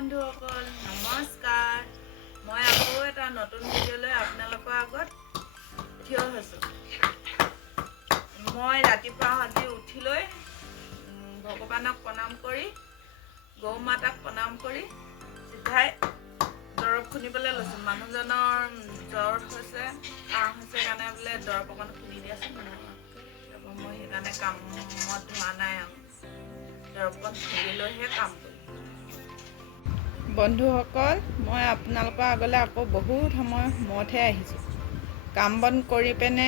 বন্ধুসকল নমস্কাৰ। মই আকৌ এটা নতুন ভিডিঅ'লৈ আপোনালোকৰ আগত থিয় হৈছোঁ। মই ৰাতিপুৱা আজি উঠি লৈ ভগৱানক প্ৰণাম কৰি গৌ মাতাক প্ৰণাম কৰি চিধাই দৰৱ খুন্দিবলৈ লৈছোঁ। মানুহজনৰ জ্বৰ হৈছে, কাহ হৈছে কাৰণে বোলে দৰৱ অকণ খুন্দি দিয়াচোন। মই সেইকাৰণে কামত ধোৱা নাই আৰু দৰৱকণ খুন্দি লৈহে কাম কৰিম। বন্ধুসকল, মই আপোনালোকৰ আগলৈ আকৌ বহুত সময় মূৰতহে আহিছোঁ। কাম বন কৰি পিনে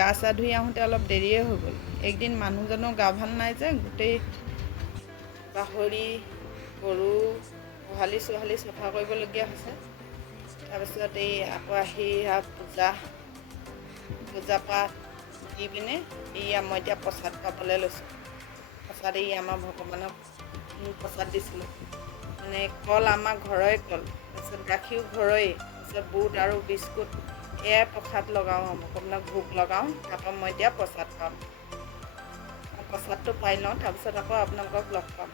গা চা ধুই আহোঁতে অলপ দেৰিয়ে হৈ গ'ল। একদিন মানুহজনৰ গা ভাল নাই যে, গোটেই গাহৰি গৰু গোহালি চোহালি চাফা কৰিবলগীয়া হৈছে। তাৰপিছত এই আকৌ আহি পূজা পাঠ দি পিনে মই এতিয়া প্ৰসাদ পাবলৈ লৈছোঁ। প্ৰসাদ আমাৰ ভগৱানক প্ৰসাদ দিছিলোঁ। মানে কল আমাৰ ঘৰৰে কল, তাৰপিছত গাখীৰ ঘৰৰে, তাৰপিছত বুট আৰু বিস্কুট এয়াই প্ৰসাদ লগাওঁ, ভগৱানক ভোগ লগাওঁ। তাৰপৰা মই এতিয়া প্ৰসাদ পাম। প্ৰসাদটো পাই লওঁ, তাৰপিছত আকৌ আপোনালোকক লগ পাম।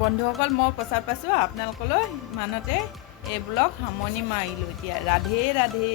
বন্ধুসকল, মই প্ৰচাৰ পাইছোঁ আপোনালোকলৈ ইমানতে এই ব্লগ সামৰণি মাৰিলোঁ। এতিয়া ৰাধে ৰাধে।